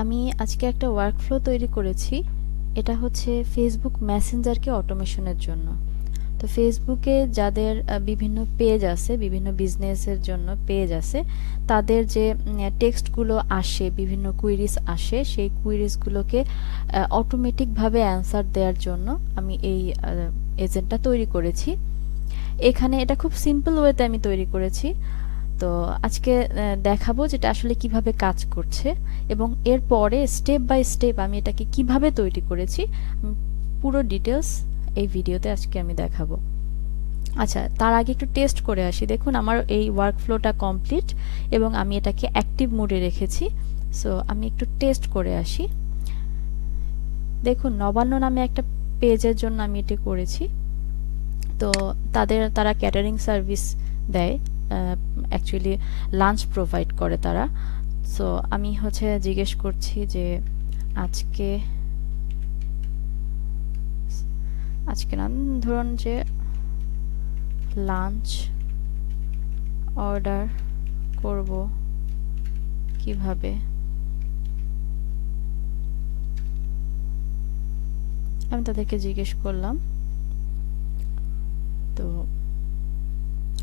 আমি আজকে একটা ওয়ার্কফ্লো তৈরি করেছি। এটা হচ্ছে ফেসবুক মেসেঞ্জারকে অটোমেশনের জন্য। তো ফেসবুকে যাদের বিভিন্ন পেজ আছে, বিভিন্ন বিজনেসের জন্য পেজ আছে, তাদের যে টেক্সটগুলো আসে, বিভিন্ন কুইরিজ আসে, সেই কুইরিজগুলোকে অটোমেটিকভাবে অ্যান্সার দেওয়ার জন্য আমি এই এজেন্টটা তৈরি করেছি। এখানে এটা খুব সিম্পল ওয়েতে আমি তৈরি করেছি। তো আজকে দেখাবো যেটা আসলে কিভাবে কাজ করছে এবং এরপরে স্টেপ বাই স্টেপ আমি এটাকে কিভাবে তৈরি করেছি পুরো ডিটেলস এই ভিডিওতে আজকে আমি দেখাবো। আচ্ছা, তার আগে একটু টেস্ট করে আসি। দেখুন আমার এই ওয়ার্কফ্লোটা কমপ্লিট এবং আমি এটাকে অ্যাক্টিভ মোডে রেখেছি। সো আমি একটু টেস্ট করে আসি। দেখুন নবান্ন নামে একটা পেজের জন্য আমি এটা করেছি। তো তারা ক্যাটারিং সার্ভিস দেয়, অ্যাকচুয়ালি লাঞ্চ প্রোভাইড করে তারা। সো আমি হচ্ছে জিজ্ঞেস করছি যে আজকে না, ধরুন যে লাঞ্চ অর্ডার করব কিভাবে, আমি তাদেরকে জিজ্ঞেস করলাম। তো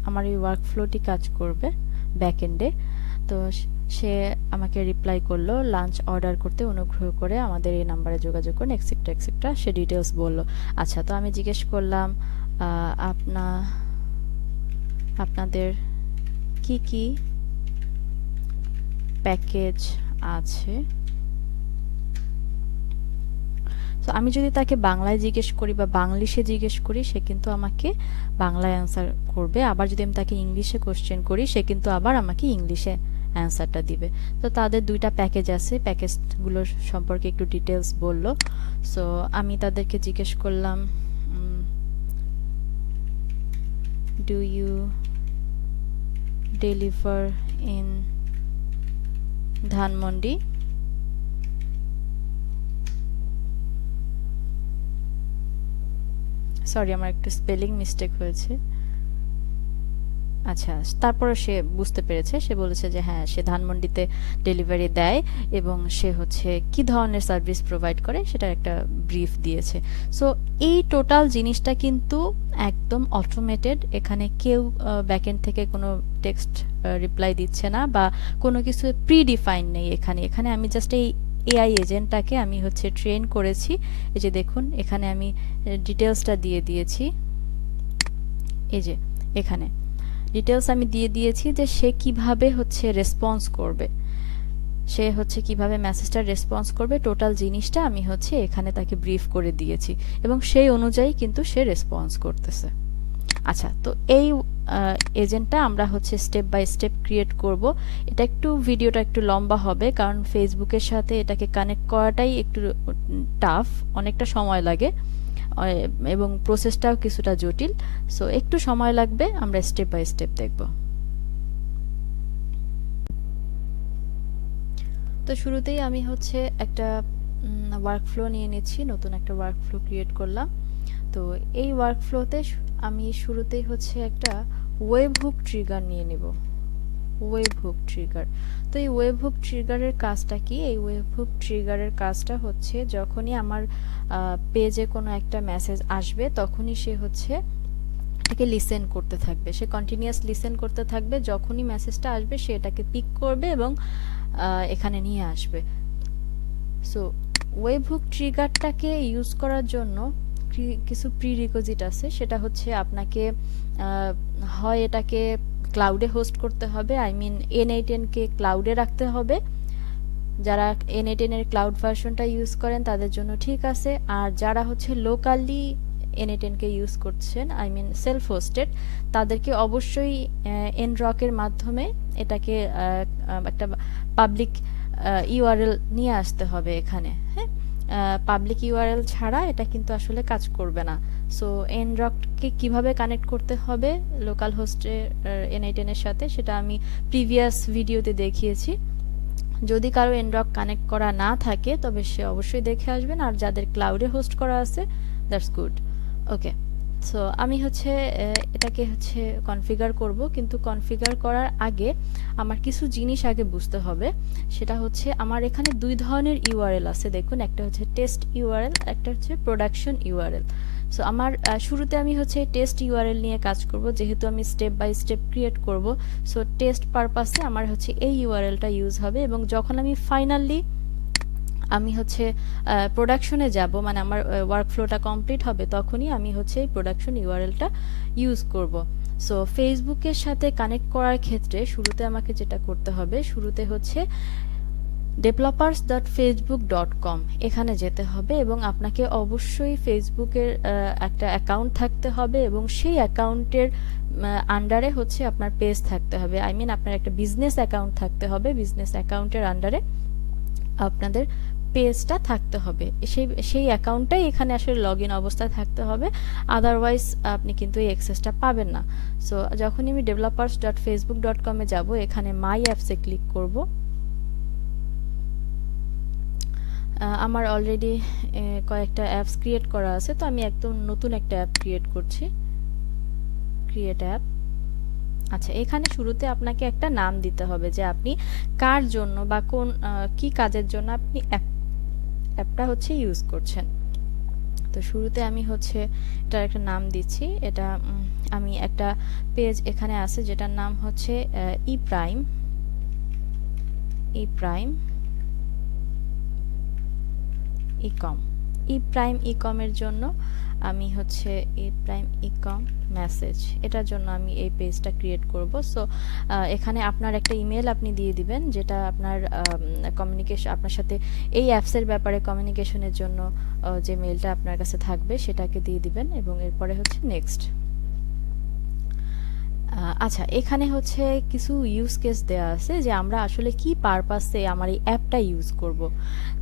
আমার এই ওয়ার্কফ্লোটি কাজ করবে ব্যাকএন্ডে। তো সে আমাকে রিপ্লাই করলো, লাঞ্চ অর্ডার করতে অনুগ্রহ করে আমাদের এই নাম্বারে যোগাযোগ করুন, এক্সেট্রা এক্সেট্রা। সে ডিটেলস বললো। আচ্ছা, তো আমি জিজ্ঞেস করলাম আপনাদের কি কি প্যাকেজ আছে। তো আমি যদি তাকে বাংলায় জিজ্ঞেস করি বা বাংলিশে জিজ্ঞেস করি, সে কিন্তু আমাকে বাংলায় অ্যান্সার করবে। আবার যদি আমি তাকে ইংলিশে কোশ্চেন করি, সে কিন্তু আবার আমাকে ইংলিশে অ্যান্সারটা দিবে। তো তাদের দুইটা প্যাকেজ আছে, প্যাকেজগুলোর সম্পর্কে একটু ডিটেলস বললো। সো আমি তাদেরকে জিজ্ঞেস করলাম, do you deliver in Dhanmondi? Sorry, আমার একটু স্পেলিং মিস্টেক হয়েছে। আচ্ছা, তারপরে সে বুঝতে পেরেছে। সে বলেছে যে হ্যাঁ, সে ধানমন্ডিতে ডেলিভারি দেয় এবং সে হচ্ছে কি ধরনের সার্ভিস প্রোভাইড করে সেটার একটা ব্রিফ দিয়েছে। সো এই টোটাল জিনিসটা কিন্তু একদম অটোমেটেড। এখানে কেউ ব্যাকএন্ড থেকে কোনো টেক্সট রিপ্লাই দিচ্ছে না বা কোনো কিছু প্রিডিফাইন নেই এখানে আমি জাস্ট এই এআই এজেন্টটাকে আমি হচ্ছে ট্রেন করেছি। এই যে দেখুন, এখানে আমি ডিটেলসটা দিয়ে দিয়েছি। এই যে এখানে ডিটেলস আমি দিয়ে দিয়েছি যে সে কিভাবে হচ্ছে রেসপন্স করবে, সে হচ্ছে কিভাবে মেসেজটা রেসপন্স করবে, টোটাল জিনিসটা আমি হচ্ছে এখানে তাকে ব্রিফ করে দিয়েছি এবং সেই অনুযায়ী কিন্তু সে রেসপন্স করতেছে। আচ্ছা, তো এই এজেন্টটা আমরা হচ্ছে স্টেপ বাই স্টেপ ক্রিয়েট করব। এটা ভিডিওটা একটু লম্বা হবে, কারণ ফেসবুকের সাথে এটাকে কানেক্ট করাটাই একটু টাফ, অনেকটা সময় লাগে এবং প্রসেসটাও কিছুটা জটিল। সো একটু সময় লাগবে, আমরা স্টেপ বাই স্টেপ দেখব। তো শুরুতেই আমি হচ্ছে একটা ওয়ার্কফ্লো নিয়ে নিচ্ছি, নতুন একটা ওয়ার্কফ্লো ক্রিয়েট করলাম। তো এই ওয়ার্কফ্লোতে আমি শুরুতেই হচ্ছে একটা ওয়েব হুক ট্রিগার নিয়ে নিব। Web hook trigger. তো এই ওয়েব হুক ট্রিগারের কাজটা কি? এই ওয়েব হুক ট্রিগারের কাজটা হচ্ছে যখনই আমার পেজে কোনো একটা মেসেজ আসবে, তখনই সে হচ্ছে এটাকে লিসেন করতে থাকবে। সে কন্টিনিউয়াস লিসেন করতে থাকবে। যখনই মেসেজটা আসবে সে এটাকে পিক করবে এবং এখানে নিয়ে আসবে। সো ওয়েব হুক ট্রিগারটাকে ইউজ করার জন্য কিছু প্রিরিকুইজিট আছে। সেটা হচ্ছে আপনাকে হয় এটাকে ক্লাউডে হোস্ট করতে হবে, আই মিন N8N কে ক্লাউডে রাখতে হবে। যারা N8N এর ক্লাউড ভার্সনটা ইউজ করেন তাদের জন্য ঠিক আছে, আর যারা হচ্ছে লোকালি N8N কে ইউজ করছেন, আই মিন সেলফ হোস্টেড, তাদেরকে অবশ্যই nrock এর মাধ্যমে এটাকে একটা পাবলিক ইউআরএল নিয়ে আসতে হবে এখানে। হ্যাঁ, পাবলিক ইউআরএল ছাড়া এটা কিন্তু আসলে কাজ করবে না। সো nrock-কে কিভাবে কানেক্ট করতে হবে লোকাল হোস্টে N8N এর সাথে, সেটা আমি প্রিভিয়াস ভিডিওতে দেখিয়েছি। যদি কারো nrock কানেক্ট করা না থাকে তবে সে অবশ্যই দেখে আসবেন, আর যাদের ক্লাউডে হোস্ট করা আছে দ্যাটস গুড। ওকে, সো আমি হচ্ছে এটাকে হচ্ছে কনফিগার করব, কিন্তু কনফিগার করার আগে আমার কিছু জিনিস আগে বুঝতে হবে। সেটা হচ্ছে আমার এখানে দুই ধরনের ইউআরএল আছে, দেখুন একটা হচ্ছে টেস্ট ইউআরএল, একটা হচ্ছে প্রোডাকশন ইউআরএল। সো আমার শুরুতে আমি হচ্ছে টেস্ট ইউআরএল নিয়ে কাজ করব, যেহেতু আমি স্টেপ বাই স্টেপ ক্রিয়েট করব। সো টেস্ট পারপাসে আমার হচ্ছে এই ইউআরএলটা ইউজ হবে, এবং যখন আমি ফাইনালি আমি হচ্ছে প্রোডাকশনে যাব, মানে আমার ওয়ার্কফ্লোটা কমপ্লিট হবে, তখনই আমি হচ্ছে এই প্রোডাকশন ইউআরএলটা ইউজ করব। সো ফেসবুকের সাথে কানেক্ট করার ক্ষেত্রে শুরুতে আমাকে যেটা করতে হবে, শুরুতে হচ্ছে developers.facebook.com এখানে যেতে হবে, এবং আপনাকে অবশ্যই ফেসবুকের একটা অ্যাকাউন্ট থাকতে হবে, এবং সেই অ্যাকাউন্টের আন্ডারে হচ্ছে আপনার পেজ থাকতে হবে। আই মিন আপনার একটা বিজনেস অ্যাকাউন্ট থাকতে হবে, বিজনেস অ্যাকাউন্টের আন্ডারে আপনাদের পেজটা থাকতে হবে। সেই সেই অ্যাকাউন্টটাই এখানে আসলে লগ ইন অবস্থায় থাকতে হবে, আদারওয়াইজ আপনি কিন্তু এই অ্যাক্সেসটা পাবেন না। সো যখনই আমি developers.facebook.com-এ যাব, এখানে মাই অ্যাপসে ক্লিক করব। আমার অলরেডি কয়েকটা অ্যাপস ক্রিয়েট করা আছে, তো আমি একদম নতুন একটা অ্যাপ ক্রিয়েট করছি, ক্রিয়েট অ্যাপ। আচ্ছা, এখানে শুরুতে আপনাকে একটা নাম দিতে হবে যে আপনি কার জন্য বা কোন কি কাজের জন্য আপনি অ্যাপটা হচ্ছে ইউজ করছেন। তো শুরুতে আমি হচ্ছে এটার একটা নাম দিচ্ছি। এটা আমি একটা পেজ এখানে আছে যেটার নাম হচ্ছে ই প্রাইম ইকম। ই প্রাইম ইকমের জন্য আমি হচ্ছে ই প্রাইম ইকম মেসেজ, এটার জন্য আমি এই পেজটা ক্রিয়েট করব। সো এখানে আপনার একটা ইমেল আপনি দিয়ে দিবেন, যেটা আপনার কমিউনিকেশন, আপনার সাথে এই অ্যাপসের ব্যাপারে কমিউনিকেশনের জন্য যে মেলটা আপনার কাছে থাকবে সেটাকে দিয়ে দিবেন, এবং এরপরে হচ্ছে নেক্সট। আচ্ছা, এখানে হচ্ছে কিছু ইউজ কেস দেওয়া আছে যে আমরা আসলে কি পারপাসে আমার এই অ্যাপটা ইউজ করব।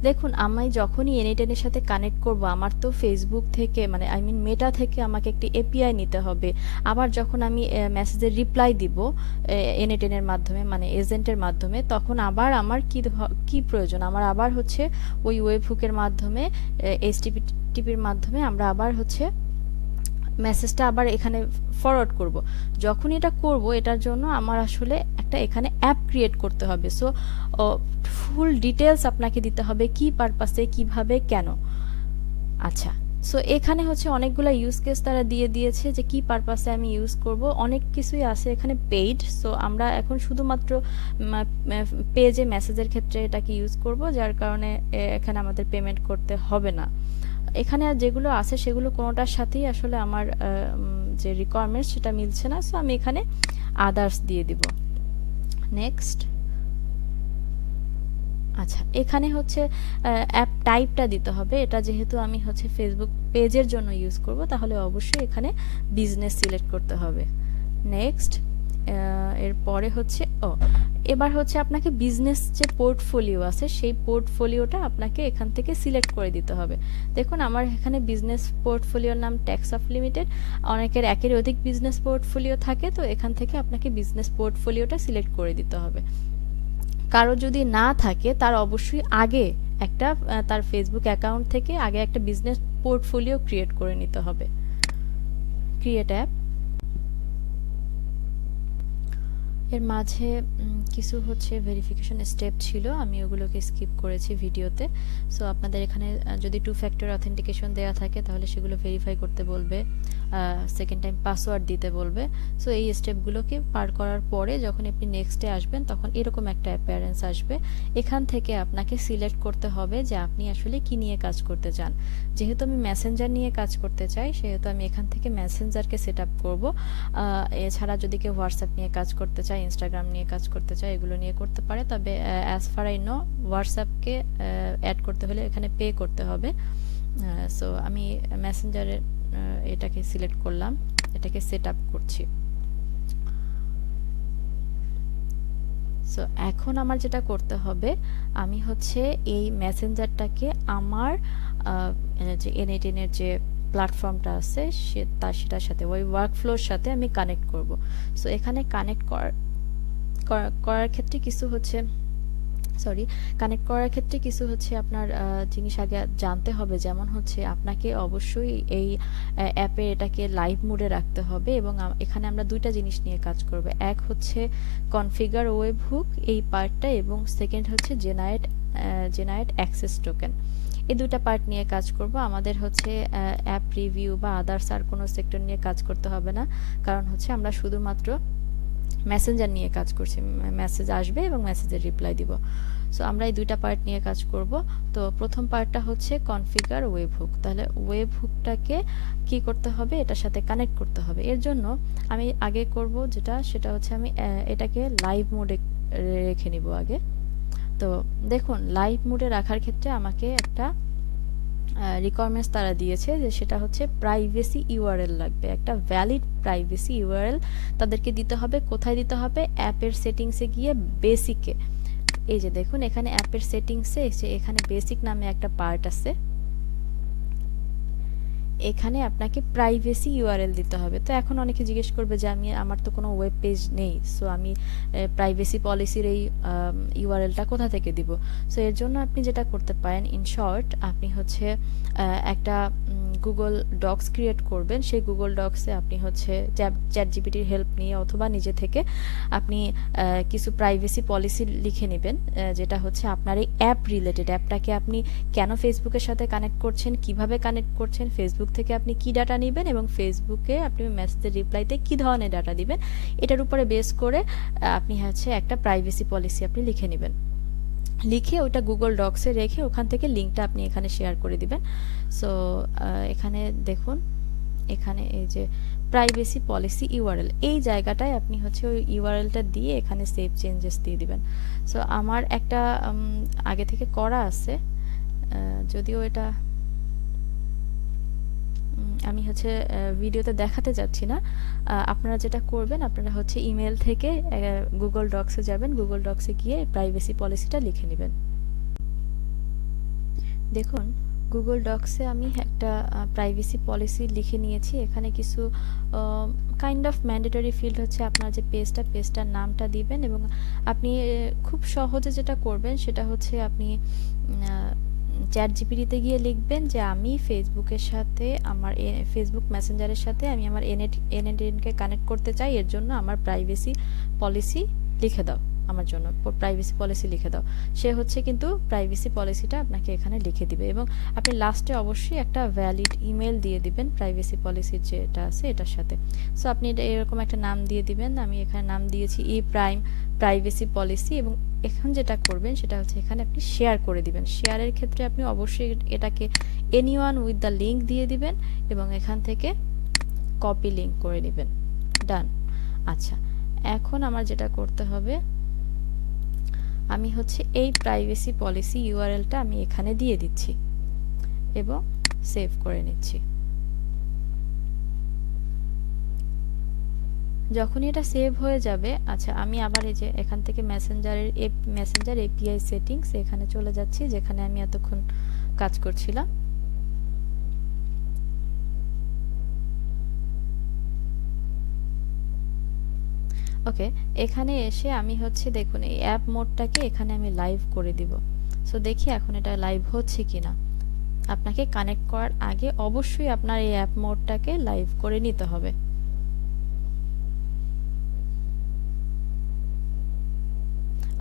দেখুন, আমি যখনই এনএটেনের সাথে কানেক্ট করব, আমার তো ফেসবুক থেকে, মানে আই মিন মেটা থেকে আমাকে একটি এপিআই নিতে হবে। আবার যখন আমি মেসেজের রিপ্লাই দিব এনএটেনের মাধ্যমে, মানে এজেন্টের মাধ্যমে, তখন আবার আমার কি প্রয়োজন, আমার আবার হচ্ছে ওই ওয়েবহুকের মাধ্যমে, এইচটিটিপির মাধ্যমে আমরা আবার হচ্ছে মেসেজটা আবার এখানে ফরওয়ার্ড করব। যখন এটা করব, এটার জন্য আমার আসলে একটা এখানে অ্যাপ ক্রিয়েট করতে হবে। সো ফুল ডিটেলস আপনাকে দিতে হবে, কি পারপাসে, কিভাবে, কেন। আচ্ছা, সো এখানে হচ্ছে অনেকগুলো ইউজ কেস তারা দিয়ে দিয়েছে যে কি পারপাসে আমি ইউজ করব, অনেক কিছুই আছে এখানে পেইড। সো আমরা এখন শুধুমাত্র পেজে মেসেজের ক্ষেত্রে এটাকে ইউজ করব, যার কারণে এখানে আমাদের পেমেন্ট করতে হবে না। এখানে আর যেগুলো আছে সেগুলো কোনোটার সাথেই আসলে আমার যে রিকোয়ারমেন্টস সেটা মিলছে না। সো আমি এখানে আদার্স দিয়ে দিব, নেক্সট। আচ্ছা, এখানে হচ্ছে অ্যাপ টাইপটা দিতে হবে। এটা যেহেতু আমি হচ্ছে ফেসবুক পেজের জন্য ইউজ করব, তাহলে অবশ্যই এখানে বিজনেস সিলেক্ট করতে হবে, নেক্সট। এরপরে হচ্ছে এবার হচ্ছে আপনাকে বিজনেস যে পোর্টফোলিও আছে সেই পোর্টফোলিওটা আপনাকে এখান থেকে সিলেক্ট করে দিতে হবে। দেখুন, আমার এখানে বিজনেস পোর্টফোলিওর নাম ট্যাক্স অফ লিমিটেড। অনেকের একের অধিক বিজনেস পোর্টফোলিও থাকে, তো এখান থেকে আপনাকে বিজনেস পোর্টফোলিওটা সিলেক্ট করে দিতে হবে। কারো যদি না থাকে, তার অবশ্যই আগে একটা তার ফেসবুক অ্যাকাউন্ট থেকে আগে একটা বিজনেস পোর্টফোলিও ক্রিয়েট করে নিতে হবে, ক্রিয়েট অ্যাপ। এর মাঝে কিছু হচ্ছে ভেরিফিকেশন স্টেপ ছিল, আমি ওগুলোকে স্কিপ করেছি ভিডিওতে। সো আপনাদের এখানে যদি 2 ফ্যাক্টর অথেন্টিকেশন দেওয়া থাকে, তাহলে সেগুলো ভেরিফাই করতে বলবে, সেকেন্ড টাইম পাসওয়ার্ড দিতে বলবে। সো এই স্টেপগুলোকে পার করার পরে যখন আপনি নেক্সটে আসবেন, তখন এরকম একটা অ্যাপিয়ারেন্স আসবে। এখান থেকে আপনাকে সিলেক্ট করতে হবে যে আপনি আসলে কি নিয়ে কাজ করতে চান। যেহেতু আমি মেসেঞ্জার নিয়ে কাজ করতে চাই, সেহেতু আমি এখান থেকে মেসেঞ্জারকে সেট আপ করবো। এছাড়া যদি কেউ হোয়াটসঅ্যাপ নিয়ে কাজ করতে চায়, ইনস্টাগ্রাম নিয়ে কাজ করতে চায়, এগুলো নিয়ে করতে পারে। তবে অ্যাজ ফার আই নো, হোয়াটসঅ্যাপকে অ্যাড করতে হলে এখানে পে করতে হবে। সো আমি মেসেঞ্জারের এটাকে সিলেক্ট করলাম, এটাকে সেট আপ করছি। সো এখন আমার যেটা করতে হবে, আমি হচ্ছে এই মেসেঞ্জারটাকে আমার যে এনএটেনের যে প্ল্যাটফর্মটা আছে সেটার সাথে, ওই ওয়ার্কফ্লোর সাথে আমি কানেক্ট করব। সো এখানে কানেক্ট করার ক্ষেত্রে কিছু হচ্ছে সরি, কানেক্ট করার ক্ষেত্রে কিছু হচ্ছে আপনার জিনিস আগে জানতে হবে, যেমন হচ্ছে আপনাকে অবশ্যই এই অ্যাপে এটাকে লাইভ মোডে রাখতে হবে, এবং এখানে আমরা দুইটা জিনিস নিয়ে কাজ করব। এক হচ্ছে কনফিগার ওয়েব হুক এই পার্টটা, এবং সেকেন্ড হচ্ছে জেনারেট অ্যাক্সেস টোকেন। এই দুটা পার্ট নিয়ে কাজ করব। আমাদের হচ্ছে অ্যাপ রিভিউ বা আদার্স আর কোনো সেক্টর নিয়ে কাজ করতে হবে না, কারণ হচ্ছে আমরা শুধুমাত্র মেসেঞ্জার নিয়ে কাজ করছি। মেসেজ আসবে এবং মেসেজের রিপ্লাই দিব। সো আমরা এই দুইটা পার্ট নিয়ে কাজ করব। তো প্রথম পার্টটা হচ্ছে কনফিগার ওয়েব হুক। তাহলে ওয়েব হুকটাকে কি করতে হবে, এটার সাথে কানেক্ট করতে হবে। এর জন্য আমি আগে করব যেটা, সেটা হচ্ছে আমি এটাকে লাইভ মোডে রেখে নিব আগে। তো দেখুন, লাইভ মোডে রাখার ক্ষেত্রে আমাকে একটা রিকোয়ারমেন্টস তারা দিয়েছে, যে সেটা হচ্ছে প্রাইভেসি ইউআরএল লাগবে, একটা ভ্যালিড প্রাইভেসি ইউআরএল তাদেরকে দিতে হবে। কোথায় দিতে হবে? অ্যাপের সেটিংসে গিয়ে বেসিকে, এই যে দেখুন এখানে অ্যাপের সেটিংসে এখানে বেসিক নামে একটা পার্ট আছে, এখানে আপনাকে প্রাইভেসি ইউআরএল দিতে হবে। তো এখন অনেকে জিজ্ঞেস করবে যে আমার তো কোনো ওয়েব পেজ নেই, সো আমি প্রাইভেসি পলিসির এই ইউআরএলটা কোথা থেকে দিব? সো এর জন্য আপনি যেটা করতে পারেন, ইন শর্ট, আপনি হচ্ছে একটা গুগল ডক্স ক্রিয়েট করবেন। সেই গুগল ডক্সে আপনি হচ্ছে চ্যাট জিপিটির হেল্প নিয়ে অথবা নিজে থেকে আপনি কিছু প্রাইভেসি পলিসি লিখে নেবেন, যেটা হচ্ছে আপনার এই অ্যাপ রিলেটেড। অ্যাপটাকে আপনি কেন ফেসবুকের সাথে কানেক্ট করছেন, কিভাবে কানেক্ট করছেন, ফেসবুক থেকে আপনি কি ডাটা নেবেন, এবং ফেসবুকে আপনি মেসেজের রিপ্লাইতে কি ধরনের ডাটা দিবেন, এটার উপরে বেস করে আপনি হচ্ছে একটা প্রাইভেসি পলিসি আপনি লিখে নেবেন। লিখে ওটা গুগল ডক্সে রেখে ওখান থেকে লিঙ্কটা আপনি এখানে শেয়ার করে দিবেন। সো এখানে দেখুন, এখানে এই যে প্রাইভেসি পলিসি ইউআরএল, এই জায়গাটায় আপনি হচ্ছে ওই ইউআরএলটা দিয়ে এখানে সেভ চেঞ্জেস দিয়ে দিবেন। সো আমার একটা আগে থেকে করা আছে, যদিও এটা আমি হচ্ছে ভিডিওতে দেখাতে যাচ্ছি না। আপনারা যেটা করবেন, আপনারা হচ্ছে ইমেল থেকে গুগল ডক্সে যাবেন, গুগল ডক্সে গিয়ে প্রাইভেসি পলিসিটা লিখে নেবেন। দেখুন, গুগল ডক্সে আমি একটা প্রাইভেসি পলিসি লিখে নিয়েছি। এখানে কিছু কাইন্ড অফ ম্যান্ডেটরি ফিল্ড হচ্ছে আপনার যে পেজটার নামটা দিবেন, এবং আপনি খুব সহজে যেটা করবেন সেটা হচ্ছে আপনি চ্যাট জিপিটিতে গিয়ে লিখবেন যে আমি ফেসবুকের সাথে আমার ফেসবুক মেসেঞ্জারের সাথে আমি আমার এনএডএনকে কানেক্ট করতে চাই, এর জন্য আমার প্রাইভেসি পলিসি লিখে দাও, আমার জন্য প্রাইভেসি পলিসি লিখে দাও। সে হচ্ছে কিন্তু প্রাইভেসি পলিসিটা আপনাকে এখানে লিখে দিবে, এবং আপনি লাস্টে অবশ্যই একটা ভ্যালিড ইমেল দিয়ে দিবেন প্রাইভেসি পলিসির যেটা আছে এটার সাথে। সো আপনি এরকম একটা নাম দিয়ে দিবেন। আমি এখানে নাম দিয়েছি প্রাইভেসি পলিসি, এবং এখন যেটা করবেন সেটা হচ্ছে এখানে আপনি শেয়ার করে দিবেন। শেয়ারের ক্ষেত্রে আপনি অবশ্যই এটাকে এনিওয়ান উইথ দ্য লিঙ্ক দিয়ে দিবেন, এবং এখান থেকে কপি লিঙ্ক করে নেবেন। ডান। আচ্ছা, এখন আমার যেটা করতে হবে, আমি হচ্ছে এই প্রাইভেসি পলিসি ইউআরএলটা আমি এখানে দিয়ে দিচ্ছি এবং সেভ করে নিচ্ছি। যখনই এটা সেভ হয়ে যাবে, আচ্ছা আমি আবার এই যে এখান থেকে মেসেঞ্জার এপিআই সেটিংস এখানে চলে যাচ্ছি, যেখানে আমি এতক্ষণ কাজ করছিলাম। ওকে, এখানে এসে আমি হচ্ছে দেখুন এই অ্যাপ মোডটাকে এখানে আমি লাইভ করে দিব। সো দেখি এখন এটা লাইভ হচ্ছে কিনা। আপনাকে কানেক্ট করার আগে অবশ্যই আপনার এই অ্যাপ মোডটাকে লাইভ করে নিতে হবে।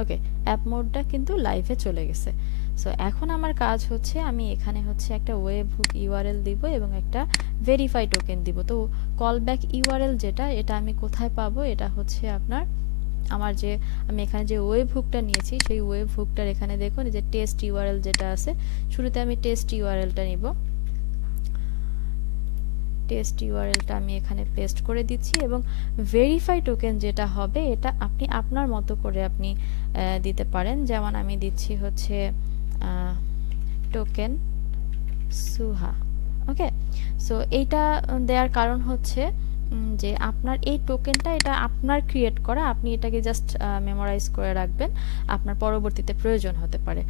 ওকে, অ্যাপ মোডটা কিন্তু লাইভে চলে গেছে। সো এখন আমার কাজ হচ্ছে আমি এখানে হচ্ছে একটা ওয়েব হুক ইউআরএল দিব এবং একটা ভেরিফাই টোকেন দিব। তো কলব্যাক ইউআরএল যেটা, এটা আমি কোথায় পাবো? এটা হচ্ছে আপনার আমি এখানে যে ওয়েব হুকটা নিয়েছি সেই ওয়েব হুকটার এখানে দেখুন যে টেস্ট ইউআরএল যেটা আছে, শুরুতে আমি টেস্ট ইউআরএলটা নিব। টেস্ট ইউআরএলটা আমি এখানে পেস্ট করে দিচ্ছি, এবং ভেরিফাই টোকেন যেটা হবে এটা আপনি আপনার মতো করে আপনি দিতে পারেন। যেমন আমি দিচ্ছি হচ্ছে টোকেন সুহা। ওকে, সো এইটা দেওয়ার কারণ হচ্ছে যে আপনার এই টোকেনটা এটা আপনার ক্রিয়েট করা, আপনি এটাকে জাস্ট মেমোরাইজ করে রাখবেন, আপনার পরবর্তীতে প্রয়োজন হতে পারে।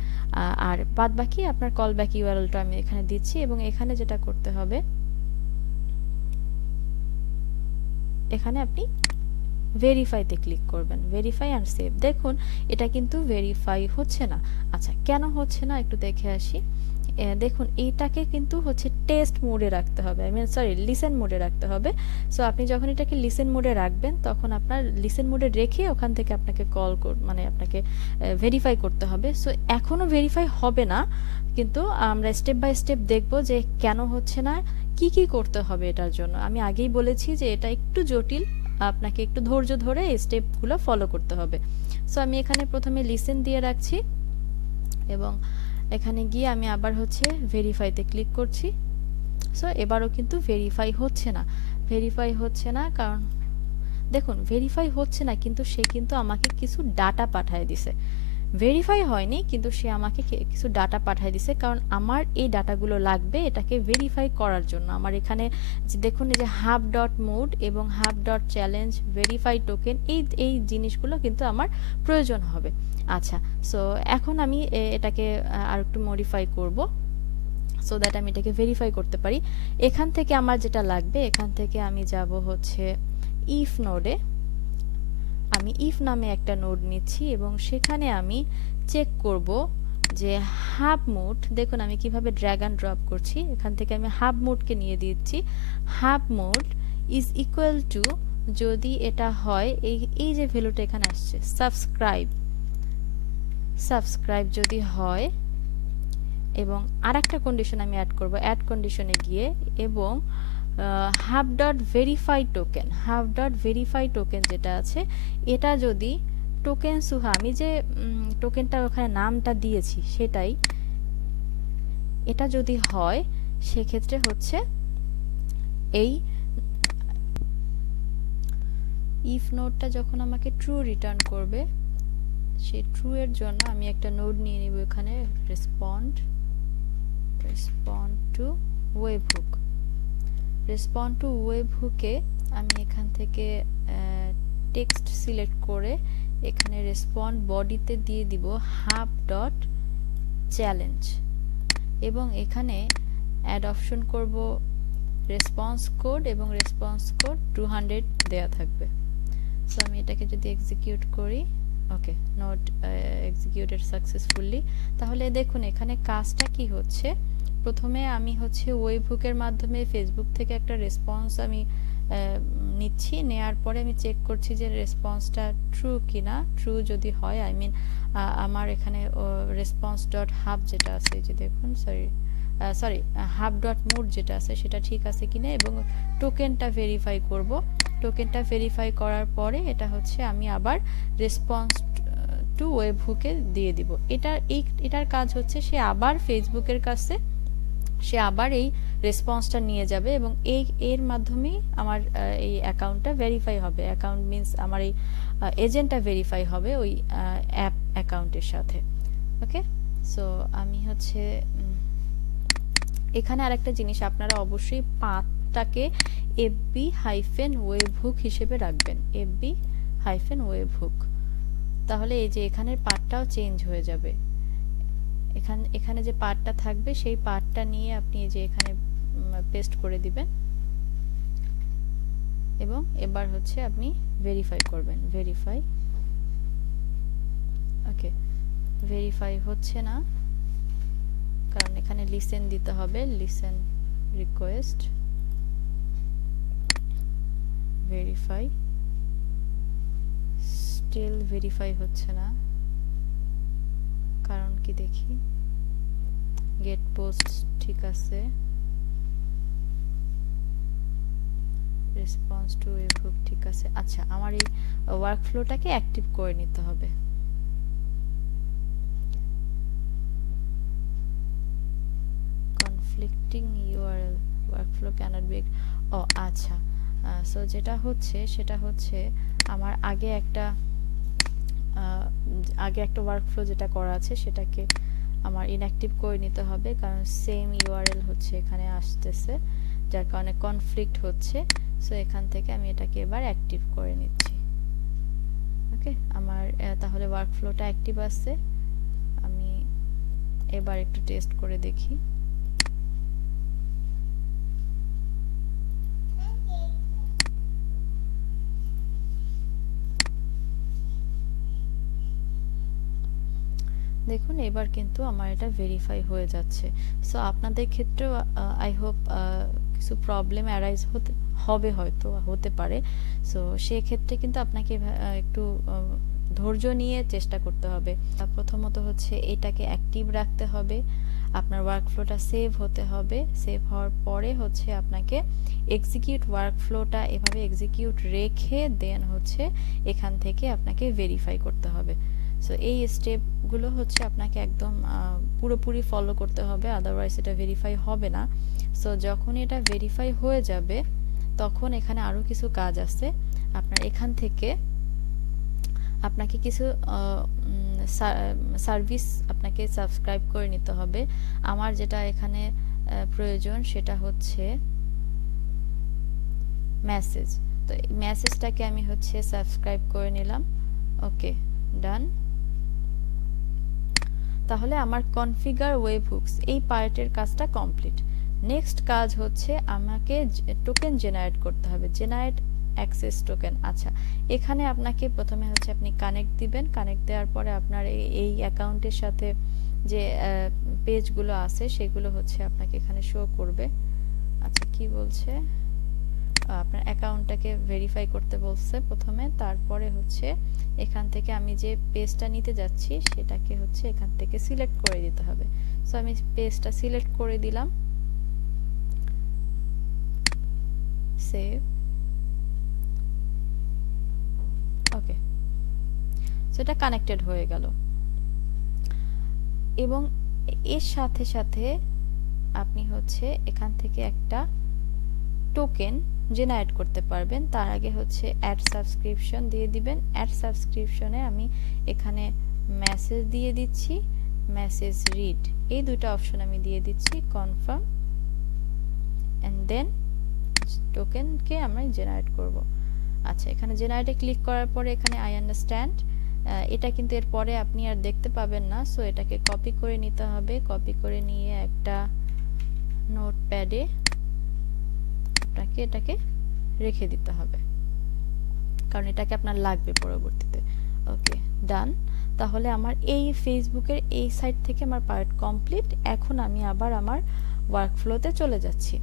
আর বাদ বাকি আপনার কল ব্যাক ইউআরএলটা আমি এখানে দিচ্ছি, এবং এখানে যেটা করতে হবে, এখানে আপনি ভেরিফাইতে ক্লিক করবেন, ভেরিফাই অ্যান্ড সেভ। দেখুন এটা কিন্তু ভেরিফাই হচ্ছে না। আচ্ছা, কেন হচ্ছে না একটু দেখে আসি। দেখুন এইটাকে কিন্তু হচ্ছে টেস্ট মোডে রাখতে হবে, সরি লিসেন মোডে রাখতে হবে। সো আপনি যখন এটাকে লিসেন মোডে রাখবেন তখন আপনার লিসেন মোডে রেখে ওখান থেকে আপনাকে মানে আপনাকে ভেরিফাই করতে হবে। সো এখনও ভেরিফাই হবে না, কিন্তু আমরা স্টেপ বাই স্টেপ দেখব যে কেন হচ্ছে না, কি কি করতে হবে এটার জন্য। আমি আগেই বলেছি যে এটা একটু জটিল, আপনাকে একটু ধৈর্য ধরে এই স্টেপগুলো ফলো করতে হবে। সো আমি এখানে প্রথমে লিসেন দিয়ে রাখছি এবং এখানে গিয়ে আমি আবার হচ্ছে ভেরিফাইতে ক্লিক করছি। সো এবারও কিন্তু ভেরিফাই হচ্ছে না, ভেরিফাই হচ্ছে না কারণ দেখুন ভেরিফাই হচ্ছে না, কিন্তু সে কিন্তু আমাকে কিছু ডাটা পাঠিয়ে দিছে। ভেরিফাই হয়নি, কিন্তু সে আমাকে কিছু ডাটা পাঠিয়ে দিছে, কারণ আমার এই ডাটাগুলো লাগবে এটাকে ভেরিফাই করার জন্য। আমার এখানে যে দেখুন এই যে হাব ডট মোড এবং hub dot challenge verify token, এই জিনিসগুলো কিন্তু আমার প্রয়োজন হবে। আচ্ছা, সো এখন আমি এটাকে আর একটু মডিফাই করব সো দ্যাট আমি এটাকে ভেরিফাই করতে পারি। এখান থেকে আমার যেটা লাগবে, এখান থেকে আমি যাব হচ্ছে ইফ নোডে। আমি ইফ নামে একটা নোড নিচ্ছি এবং সেখানে আমি চেক করব যে হাব মোড, দেখুন আমি কিভাবে ড্র্যাগ অ্যান্ড ড্রপ করছি। এখান থেকে আমি হাব মোডকে নিয়ে দিচ্ছি। Hub mode is equal to, যদি এটা হয় এই যে ভ্যালুটা এখানে আসছে সাবস্ক্রাইব যদি হয়, এবং আরেকটা কন্ডিশন আমি অ্যাড করব, অ্যাড কন্ডিশনে গিয়ে এবং হাব ডট ভেরিফাই টোকেন যেটা আছে, এটা যদি টোকেন সুহা, আমি যে টোকেনটা ওখানে নামটা দিয়েছি সেটাই, এটা যদি হয় সেক্ষেত্রে হচ্ছে এই ইফ নোডটা যখন আমাকে ট্রু রিটার্ন করবে, সেই ট্রু এর জন্য আমি একটা নোড নিয়ে নিব এখানে, রেসপন্ড টু ওয়েবহুক। রেসপন্ড টু ওয়েবহুকে আমি এখান থেকে টেক্সট সিলেক্ট করে এখানে রেসপন্ড বডিতে দিয়ে দিব হাব ডট চ্যালেঞ্জ, এবং এখানে অ্যাড অপশন করব রেসপন্স কোড, এবং রেসপন্স কোড 200 দেয়া থাকবে। সো আমি এটাকে যদি এক্সিকিউট করি, ওকে, নট এক্সিকিউটেড সাকসেসফুলি। তাহলে দেখুন এখানে কাজটা কি হচ্ছে, প্রথমে আমি হচ্ছে ওয়েবহুকের মাধ্যমে ফেসবুক থেকে একটা রেসপন্স আমি নিচ্ছি, নেয়ার পরে আমি চেক করছি যে রেসপন্সটা ট্রু কিনা। ট্রু যদি হয়, আমার এখানে রেসপন্স ডট হাব যেটা আছে, যে দেখুন সরি হাব ডট মোড যেটা আছে সেটা ঠিক আছে কিনা, এবং টোকেনটা ভেরিফাই করব। টোকেনটা ভেরিফাই করার পরে এটা হচ্ছে আমি আবার রেসপন্স টু ওয়েবহুকে দিয়ে দিব। এটার কাজ হচ্ছে সে আবার ফেসবুকের কাছে সে আবার এই রেসপন্সটা নিয়ে যাবে, এবং এর মাধ্যমেই আমার এই অ্যাকাউন্টটা ভেরিফাই হবে। অ্যাকাউন্ট মিন্স আমার এই এজেন্টটা ভেরিফাই হবে ওই অ্যাপ অ্যাকাউন্টের সাথে। ওকে, সো আমি হচ্ছে এখানে আরেকটা জিনিস, আপনারা অবশ্যই পাথটাকে FB-webhook হিসেবে রাখবেন, FB-webhook। তাহলে এই যে এখানের পাথটাও চেঞ্জ হয়ে যাবে। এখানে যে পার্টটা থাকবে সেই পার্টটা নিয়ে আপনি যে এখানে পেস্ট করে দিবেন, এবং এবার হচ্ছে আপনি ভেরিফাই করবেন, ভেরিফাই। ওকে, ভেরিফাই হচ্ছে না কারণ এখানে লিসেন দিতে হবে, listen request verify, still verify হচ্ছে না। কারণ কি দেখি, গেট পোস্ট ঠিক আছে, রেসপন্স টু ওয়েবহুক ঠিক আছে। আচ্ছা, আমার এই ওয়ার্কফ্লোটাকে অ্যাক্টিভ করে নিতে হবে। Conflicting URL, workflow cannot be, ও আচ্ছা। সো যেটা হচ্ছে সেটা হচ্ছে আমার আগে একটা ওয়ার্কফ্লো যেটা করা আছে সেটাকে আমার ইনঅ্যাক্টিভ করে নিতে হবে, কারণ সেম ইউআরএল হচ্ছে এখানে আসতেছে, যার কারণে কনফ্লিক্ট হচ্ছে। সো এখান থেকে আমি এটাকে এবার অ্যাক্টিভ করে নিচ্ছি। ওকে, আমার তাহলে ওয়ার্কফ্লোটা অ্যাক্টিভ আছে। আমি এবার একটু টেস্ট করে দেখি। দেখুন এবার কিন্তু আমার এটা ভেরিফাই হয়ে যাচ্ছে। সো আপনাদের ক্ষেত্রেও আই হোপ কিছু প্রবলেম অ্যারাইজ হবে, হয়তো হতে পারে। সো সেক্ষেত্রে কিন্তু আপনাকে একটু ধৈর্য নিয়ে চেষ্টা করতে হবে। প্রথমত হচ্ছে এটাকে অ্যাক্টিভ রাখতে হবে, আপনার ওয়ার্কফ্লোটা সেভ হতে হবে। সেভ হওয়ার পরে হচ্ছে আপনাকে এক্সিকিউট ওয়ার্কফ্লোটা এভাবে এক্সিকিউট রেখে দেন হচ্ছে এখান থেকে আপনাকে ভেরিফাই করতে হবে। সো এই স্টেপগুলো হচ্ছে আপনাকে একদম পুরোপুরি ফলো করতে হবে, আদারওয়াইজ এটা ভেরিফাই হবে না। সো যখন এটা ভেরিফাই হয়ে যাবে তখন এখানে আরও কিছু কাজ আছে। আপনার এখান থেকে আপনাকে কিছু সার্ভিস আপনাকে সাবস্ক্রাইব করে নিতে হবে। আমার যেটা এখানে প্রয়োজন সেটা হচ্ছে মেসেজ। তো এই মেসেজটাকে আমি হচ্ছে সাবস্ক্রাইব করে নিলাম। ওকে, ডান। তাহলে আমার কনফিগার ওয়েবহুকস এই পার্টের কাজটা কমপ্লিট। নেক্সট কাজ হচ্ছে আমাকে টোকেন জেনারেট করতে হবে, জেনারেট অ্যাক্সেস টোকেন। আচ্ছা, এখানে আপনাকে প্রথমে হচ্ছে আপনি কানেক্ট দিবেন। কানেক্ট দেওয়ার পরে আপনার এই অ্যাকাউন্টের সাথে যে পেজগুলো আছে সেগুলো হচ্ছে আপনাকে এখানে শো করবে। আচ্ছা, কি বলছে, আপনার অ্যাকাউন্টটাকে ভেরিফাই করতে বলছে প্রথমে, তারপরে হচ্ছে এখান থেকে আমি যে পেজটা নিতে যাচ্ছি সেটাকে হচ্ছে এখান থেকে সিলেক্ট করে দিতে হবে। সো আমি পেজটা সিলেক্ট করে দিলাম, সেভ। ওকে, সো এটা কানেক্টেড হয়ে গেল। এবং এর সাথে সাথে আপনি হচ্ছে এখান থেকে একটা টোকেন জেনারেট করতে পারবেন। তার আগে হচ্ছে অ্যাড সাবস্ক্রিপশন দিয়ে দিবেন। অ্যাড সাবস্ক্রিপশনে আমি এখানে মেসেজ দিয়ে দিচ্ছি, মেসেজ রিড, এই দুটো অপশন আমি দিয়ে দিচ্ছি, কনফার্ম এন্ড দেন টোকেনকে আমরা জেনারেট করব। আচ্ছা, এখানে জেনারেটে ক্লিক করার পরে এখানে আই আন্ডারস্ট্যান্ড, এটা কিন্তু এর পরে আপনি আর দেখতে পাবেন না। সো এটাকে কপি করে নিতে হবে। কপি করে নিয়ে একটা নোটপ্যাডে আপনাকে এটাকে রেখে দিতে হবে, কারণ এটাকে আপনার লাগবে পরবর্তীতে। ওকে, ডান। তাহলে আমার এই ফেসবুকের এই সাইট থেকে আমার পার্ট কমপ্লিট। এখন আমি আবার আমার ওয়ার্কফ্লোতে চলে যাচ্ছি।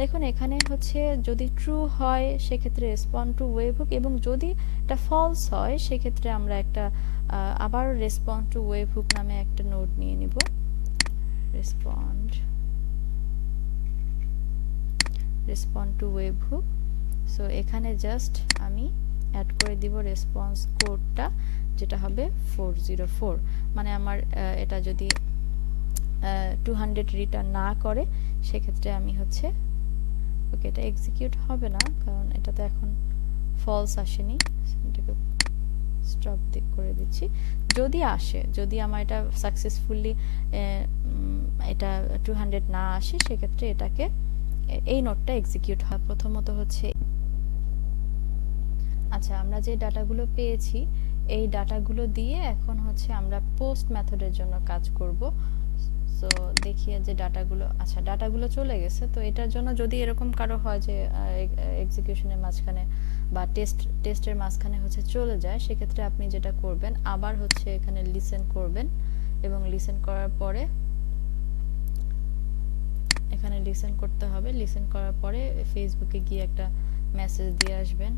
দেখুন এখানে হচ্ছে যদি ট্রু হয় সেক্ষেত্রে রেসপন্ড টু ওয়েবহুক, এবং যদি এটা ফলস হয় সেক্ষেত্রে আমরা একটা আবার রেসপন্ড টু ওয়েবহুক নামে একটা নোড নিয়ে নিব। Respond to webhook. সো এখানে জাস্ট আমি অ্যাড করে দিব রেসপন্স কোডটা, যেটা হবে 404। মানে আমার এটা যদি 200 রিটার্ন না করে সেক্ষেত্রে আমি হচ্ছে, ওকে, এটা এক্সিকিউট হবে না কারণ এটাতে এখন ফলস আসেনি। এটাকে স্টপ করে দিচ্ছি। যদি আসে, যদি আমার এটা সাকসেসফুলি এটা 200 না আসে সেক্ষেত্রে এটাকে এই নোটটা এক্সিকিউট হয়। প্রথমত হচ্ছে, আচ্ছা, আমরা যে ডাটাগুলো পেয়েছি এই ডাটাগুলো দিয়ে এখন হচ্ছে আমরা পোস্ট মেথডের জন্য কাজ করব। সো দেখিয়ে যে ডাটাগুলো, আচ্ছা ডাটাগুলো চলে গেছে। তো এটার জন্য যদি এরকম কারো হয় যে এক্সিকিউশনের মাঝখানে বা টেস্টের মাঝখানে হচ্ছে চলে যায়, সেক্ষেত্রে আপনি যেটা করবেন আবার হচ্ছে এখানে লিসেন করবেন, এবং লিসেন করার পরে এখানে লিসেন করতে হবে। লিসেন করার পরে ফেসবুকে গিয়ে একটা মেসেজ দিয়ে আসবেন,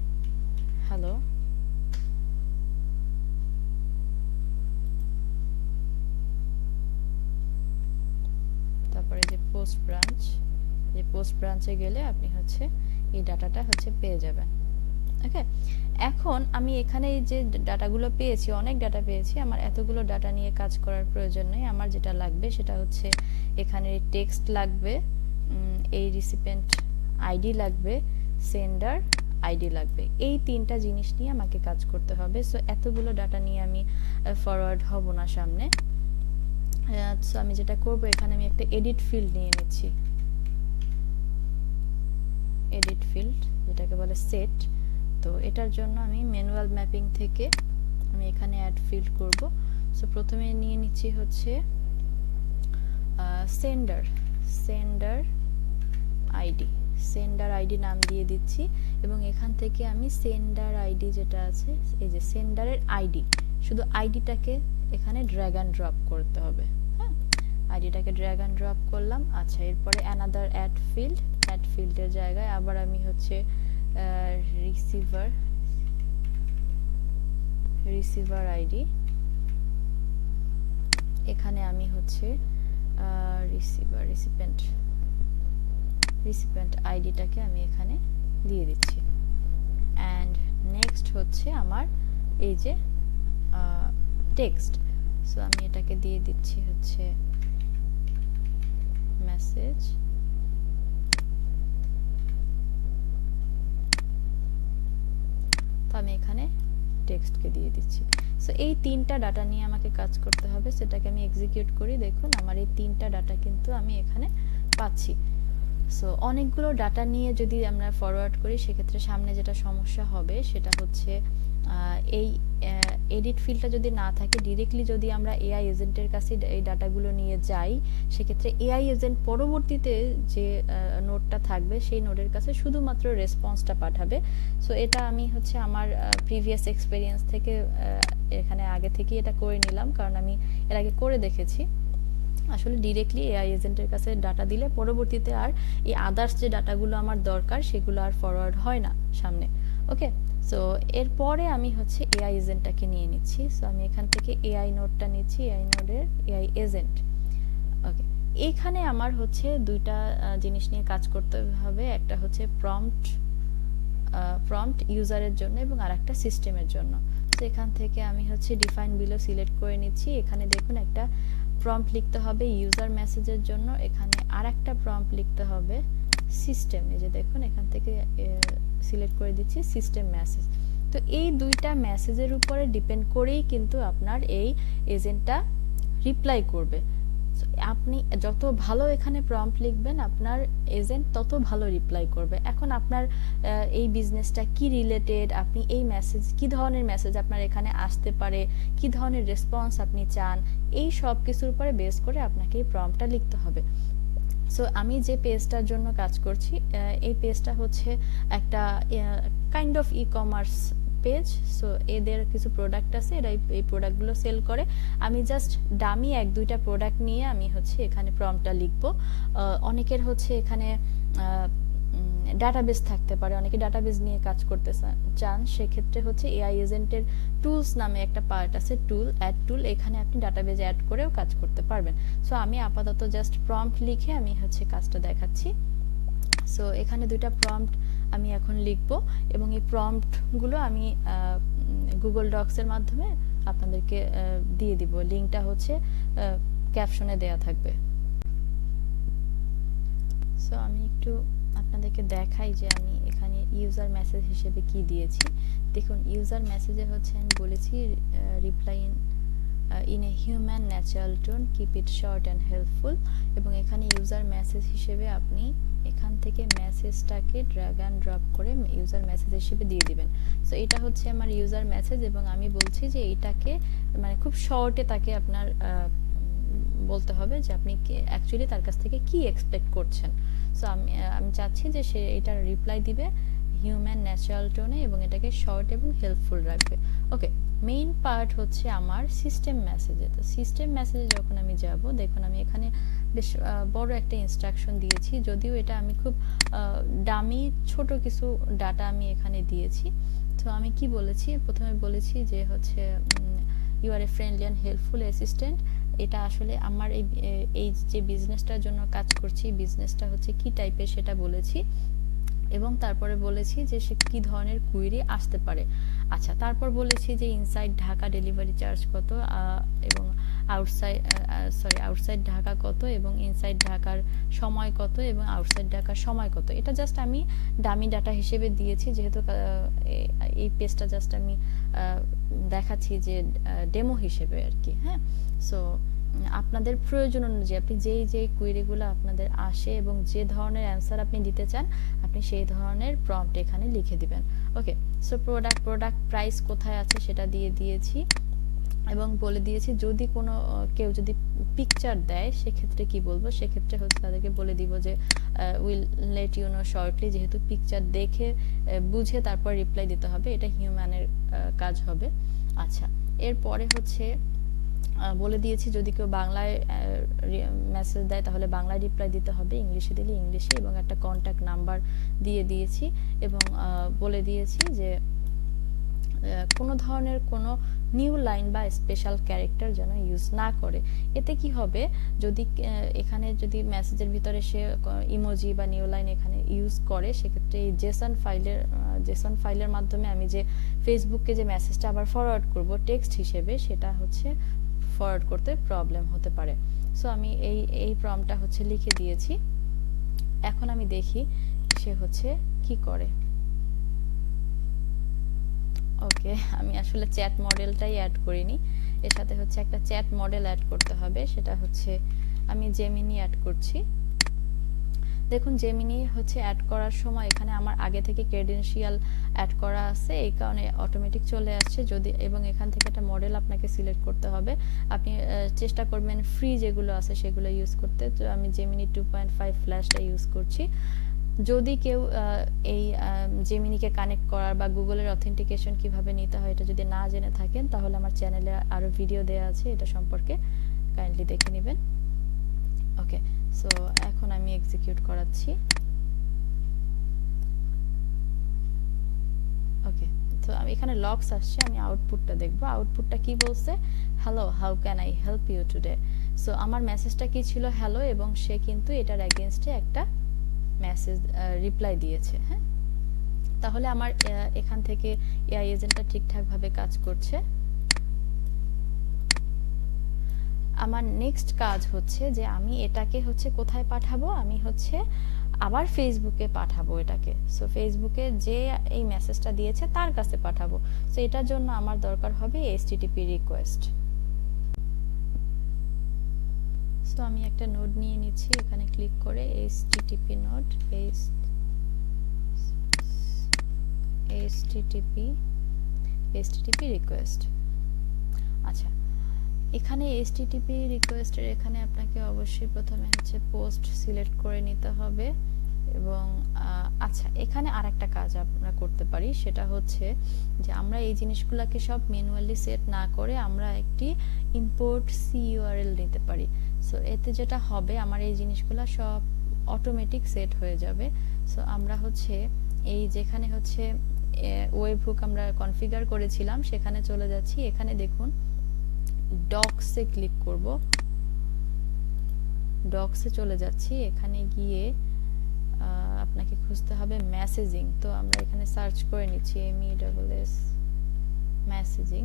হ্যালো। তারপরে যে পোস্ট ব্রাঞ্চে গেলে আপনি হচ্ছে এই ডাটাটা হচ্ছে পেয়ে যাবেন। ওকে, এখন আমি এখানে এই যে ডাটাগুলো পেয়েছি, অনেক ডাটা পেয়েছি, আমার এতগুলো ডাটা নিয়ে কাজ করার প্রয়োজন নেই। আমার যেটা লাগবে সেটা হচ্ছে এখানে টেক্সট লাগবে, এই রিসিপিয়েন্ট আইডি লাগবে, সেন্ডার আইডি লাগবে। এই তিনটা জিনিস নিয়ে আমাকে কাজ করতে হবে। সো এতগুলো ডাটা নিয়ে আমি ফরওয়ার্ড হব না সামনে। সো আমি যেটা করব, এখানে আমি একটা এডিট ফিল্ড নিয়ে নিচ্ছি, এডিট ফিল্ড যেটাকে বলে সেট। তো এটার জন্য আমি ম্যানুয়াল ম্যাপিং থেকে আমি এখানে অ্যাড ফিল্ড করব। সো প্রথমে নিয়ে নিচ্ছি হচ্ছে সেন্ডার আইডি নাম দিয়ে দিচ্ছি, এবং এখান থেকে আমি সেন্ডার আইডি যেটা আছে, এই যে সেন্ডারের আইডি, শুধু আইডিটাকে এখানে ড্র্যাগ অ্যান্ড ড্রপ করতে হবে। হ্যাঁ, আইডিটাকে ড্র্যাগ অ্যান্ড ড্রপ করলাম। আচ্ছা, এরপরে অ্যানাদার অ্যাড ফিল্ডের জায়গায় আবার আমি হচ্ছে রিসিভার আইডি, এখানে আমি হচ্ছে রিসিপিয়েন্ট আইডিটাকে আমি এখানে দিয়ে দিচ্ছি। অ্যান্ড নেক্সট হচ্ছে আমার এই যে টেক্সট, সো আমি এটাকে দিয়ে দিচ্ছি হচ্ছে মেসেজ। তো আমি এখানে টেক্সটকে দিয়ে দিচ্ছি। সো এই তিনটা ডাটা নিয়ে আমাকে কাজ করতে হবে, সেটাকে আমি এক্সিকিউট করি। দেখুন আমার এই তিনটা ডাটা কিন্তু আমি এখানে পাচ্ছি। সো অনেকগুলো ডাটা নিয়ে যদি আমরা ফরওয়ার্ড করি, সেক্ষেত্রে সামনে যেটা সমস্যা হবে সেটা হচ্ছে এই এডিট ফিল্ডটা যদি না থাকে, ডিরেক্টলি যদি আমরা এআই এজেন্টের কাছে এই ডাটাগুলো নিয়ে যাই, সেক্ষেত্রে এআই এজেন্ট পরবর্তীতে যে নোডটা থাকবে সেই নোডের কাছে শুধুমাত্র রেসপন্সটা পাঠাবে। সো এটা আমি হচ্ছে আমার প্রিভিয়াস এক্সপেরিয়েন্স থেকে এখানে আগে থেকেই এটা করে নিলাম, কারণ আমি এর আগে করে দেখেছি। আসলে ডিরেক্টলি এআই এজেন্টের কাছে ডাটা দিলে পরবর্তীতে আর এই আদার্স যে ডাটাগুলো আমার দরকার সেগুলো আর ফরওয়ার্ড হয় না সামনে। ওকে, সো এরপরে আমি হচ্ছে এআই এজেন্টটাকে নিয়ে নিচ্ছি। সো আমি এখান থেকে এআই নোডটা নিচ্ছি, এআই নোডের এআই এজেন্ট। ওকে, এইখানে আমার হচ্ছে দুইটা জিনিস নিয়ে কাজ করতে হবে, একটা হচ্ছে প্রম্পট ইউজারের জন্য এবং আরেকটা সিস্টেমের জন্য। তো এখান থেকে আমি হচ্ছে ডিফাইন বিলো সিলেক্ট করে নিচ্ছি। এখানে দেখুন একটা প্রম্পট লিখতে হবে ইউজার মেসেজের জন্য, এখানে আরেকটা প্রম্পট লিখতে হবে সিস্টেম। এই যে দেখুন এখান থেকে সিলেক্ট করে দিচ্ছি সিস্টেম মেসেজ। তো এই দুইটা মেসেজের উপরে ডিপেন্ড করেই কিন্তু আপনার এই এজেন্টটা রিপ্লাই করবে। আপনি যত ভালো এখানে প্রম্পট লিখবেন, আপনার এজেন্ট তত ভালো রিপ্লাই করবে। এখন আপনার এই বিজনেসটা কি রিলেটেড, আপনি এই মেসেজ কি ধরনের মেসেজ আপনার এখানে আসতে পারে, কি ধরনের রেসপন্স আপনি চান, এই সব কিছুর উপরে বেস করে আপনাকে এই প্রম্পটটা লিখতে হবে। সো আমি যে পেজটার জন্য কাজ করছি, এই পেজটা হচ্ছে একটা kind of e commerce page. So এদের কিছু প্রোডাক্ট আছে, এরা এই প্রোডাক্টগুলো সেল করে। আমি জাস্ট ডামি এক দুইটা প্রোডাক্ট নিয়ে আমি হচ্ছে এখানে প্রম্পটটা লিখবো। অনেকের হচ্ছে এখানে ডাটাবেস থাকতে পারে, অনেকে ডাটাবেস নিয়ে কাজ করতে চান, সেক্ষেত্রে হচ্ছে এআই এজেন্টের টুলস নামে একটা পার্ট আছে, অ্যাড টুল, এখানে আপনি ডাটাবেজ অ্যাড করেও কাজ করতে পারবেন। সো আমি আপাতত জাস্ট প্রম্পট লিখে আমি হচ্ছে কাজটা দেখাচ্ছি। সো এখানে দুইটা প্রম্পট আমি এখন লিখব এবং এই প্রম্পটগুলো আমি গুগল ডক্সের মাধ্যমে আপনাদেরকে দিয়ে দিব। লিঙ্কটা হচ্ছে ক্যাপশনে দেয়া থাকবে। সো আমি একটু আপনাদেরকে দেখাই যে আমি এখানে ইউজার মেসেজ হিসেবে কি দিয়েছি। দেখুন ইউজার মেসেজে হচ্ছে আমি বলেছি reply in a human natural tone, keep it short and helpful. এবং এখানে ইউজার মেসেজ হিসেবে আপনি এখান থেকে মেসেজটাকে ড্র্যাগ অ্যান্ড ড্রপ করে ইউজার মেসেজ হিসেবে দিয়ে দিবেন। সো এটা হচ্ছে আমার ইউজার মেসেজ এবং আমি বলছি যে এইটাকে মানে খুব শর্টে তাকে আপনার বলতে হবে যে আপনি অ্যাকচুয়ালি তার কাছ থেকে কি এক্সপেক্ট করছেন। সো আমি চাচ্ছি যে সে এটার রিপ্লাই দিবে হিউম্যান ন্যাচারাল টোনে এবং এটাকে শর্ট এবং হেল্পফুল রাখবে। ওকে, মেইন পার্ট হচ্ছে আমার সিস্টেম মেসেজে। তো সিস্টেম মেসেজে যখন আমি যাব, দেখুন আমি এখানে বেশ বড় একটা ইনস্ট্রাকশন দিয়েছি, যদিও এটা আমি খুব ডামি ছোট কিছু ডাটা আমি এখানে দিয়েছি। তো আমি কি বলেছি, প্রথমে বলেছি যে হচ্ছে you are a friendly and helpful assistant. এটা আসলে আমার এই যে বিজনেসটার জন্য কাজ করছি, বিজনেসটা হচ্ছে কি টাইপের সেটা বলেছি এবং তারপরে বলেছি যে সে কি ধরনের কুইরি আসতে পারে। আচ্ছা, তারপর বলেছি যে ইনসাইড ঢাকা ডেলিভারি চার্জ কত এবং আউটসাইড ঢাকা কত এবং ইনসাইড ঢাকার সময় কত এবং আউটসাইড ঢাকার সময় কত। এটা জাস্ট আমি ডামি ডাটা হিসেবে দিয়েছি, যেহেতু এই পেজটা জাস্ট আমি দেখাচ্ছি যে ডেমো হিসেবে আর কি। হ্যাঁ, সো আপনাদের প্রয়োজন অনুযায়ী আপনি যেই কুইরিগুলো আপনাদের আসে এবং যে ধরনের অ্যান্সার আপনি দিতে চান, আপনি সেই ধরনের প্রম্পট এখানে লিখে দিবেন। ওকে, সো প্রোডাক্ট প্রাইস কোথায় আছে সেটা দিয়ে দিয়েছি এবং বলে দিয়েছি যদি কোনো কেউ যদি পিকচার দেয় সেক্ষেত্রে কি বলবো, সেক্ষেত্রে হচ্ছে তাদেরকে বলে দিব যে will let you know shortly, যেহেতু পিকচার দেখে বুঝে তারপর রিপ্লাই দিতে হবে, এটা হিউম্যানের কাজ হবে। আচ্ছা, এরপরে হচ্ছে বলে দিয়েছি যদি কেউ বাংলায় মেসেজ দেয় তাহলে বাংলায় রিপ্লাই দিতে হবে, ইংলিশে দিলে ইংলিশে, এবং একটা কন্ট্যাক্ট নাম্বার দিয়ে দিয়েছি, এবং বলে দিয়েছি যে কোনো ধরনের কোনো নিউ লাইন বা স্পেশাল ক্যারেক্টার যেন ইউজ না করে। এতে কি হবে, যদি এখানে যদি মেসেজের ভিতরে সে ইমোজি বা নিউ লাইন এখানে ইউজ করে, সেক্ষেত্রে এই জেসন ফাইলের মাধ্যমে আমি যে ফেসবুককে যে মেসেজটা আবার ফরওয়ার্ড করব টেক্সট হিসেবে, সেটা হচ্ছে ফরওয়ার্ড করতে প্রবলেম হতে পারে। সো আমি এই প্রম্পটটা হচ্ছে লিখে দিয়েছি। এখন আমি দেখি সে হচ্ছে কি করে। ওকে, আমি আসলে চ্যাট মডেলটাই অ্যাড করিনি, এর সাথে হচ্ছে একটা চ্যাট মডেল অ্যাড করতে হবে, সেটা হচ্ছে আমি জেমিনি অ্যাড করছি। দেখুন জেমিনি হচ্ছে অ্যাড করার সময় এখানে আমার আগে থেকে ক্রেডেনশিয়াল অ্যাড করা আছে, এই কারণে অটোমেটিক চলে আসছে। যদি এবং এখান থেকে একটা মডেল আপনাকে সিলেক্ট করতে হবে, আপনি চেষ্টা করবেন ফ্রি যেগুলো আছে সেগুলো ইউজ করতে। তো আমি জেমিনি 2.5 ফ্ল্যাশটা ইউজ করছি। যদি কেউ এই জেমিনিকে কানেক্ট করার বা গুগলের অথেন্টিকেশন কিভাবে নিতে হয় এটা যদি না জেনে থাকেন, তাহলে আমার চ্যানেলে আরো ভিডিও দেওয়া আছে এটা সম্পর্কে, কাইন্ডলি দেখে নেবেন। ওকে, সো এখন আমি এক্সিকিউট করাচ্ছি। ওকে, তো আমি এখানে লগস আসছে, আমি আউটপুটটা দেখব। আউটপুটটা কি বলছে, hello how can I help you today. So আমার মেসেজটা কি ছিল, হ্যালো, এবং সে কিন্তু এটার এগেইনস্টে একটা মেসেজ রিপ্লাই দিয়েছে। হ্যাঁ, তাহলে আমার এখান থেকে এআই এজেন্টটা ঠিকঠাকভাবে কাজ করছে। আমার নেক্সট কাজ হচ্ছে যে আমি এটাকে হচ্ছে কোথায় পাঠাবো, আমি হচ্ছে আবার ফেসবুকে পাঠাবো এটাকে। সো ফেসবুকে যে এই মেসেজটা দিয়েছে তার কাছে পাঠাবো। সো এটার জন্য আমার দরকার হবে এইচটিটিপি রিকোয়েস্ট। সো আমি একটা নোড নিয়ে নিচ্ছি, এখানে ক্লিক করে এইচটিটিপি নোড, এইচটিটিপি রিকোয়েস্ট। আচ্ছা, এখানে এইচটিটিপি রিকোয়েস্টের এখানে আপনাকে অবশ্যই প্রথমে হচ্ছে পোস্ট সিলেক্ট করে নিতে হবে, এবং আচ্ছা এখানে আরেকটা কাজ আমরা করতে পারি, সেটা হচ্ছে যে আমরা এই জিনিসগুলোকে সব ম্যানুয়ালি সেট না করে আমরা একটি ইম্পোর্ট সিইউআরএল নিতে পারি। সো এতে যেটা হবে, আমার এই জিনিসগুলো সব অটোমেটিক সেট হয়ে যাবে। সো আমরা হচ্ছে এই যেখানে হচ্ছে ওয়েবহুক আমরা কনফিগার করেছিলাম সেখানে চলে যাচ্ছি। এখানে দেখুন ডকসে ক্লিক করব, ডকসে চলে যাচ্ছি। এখানে গিয়ে আপনাকে খুঁজতে হবে মেসেজিং। তো আমরা এখানে সার্চ করে নিচ্ছি MESS মেসেজিং।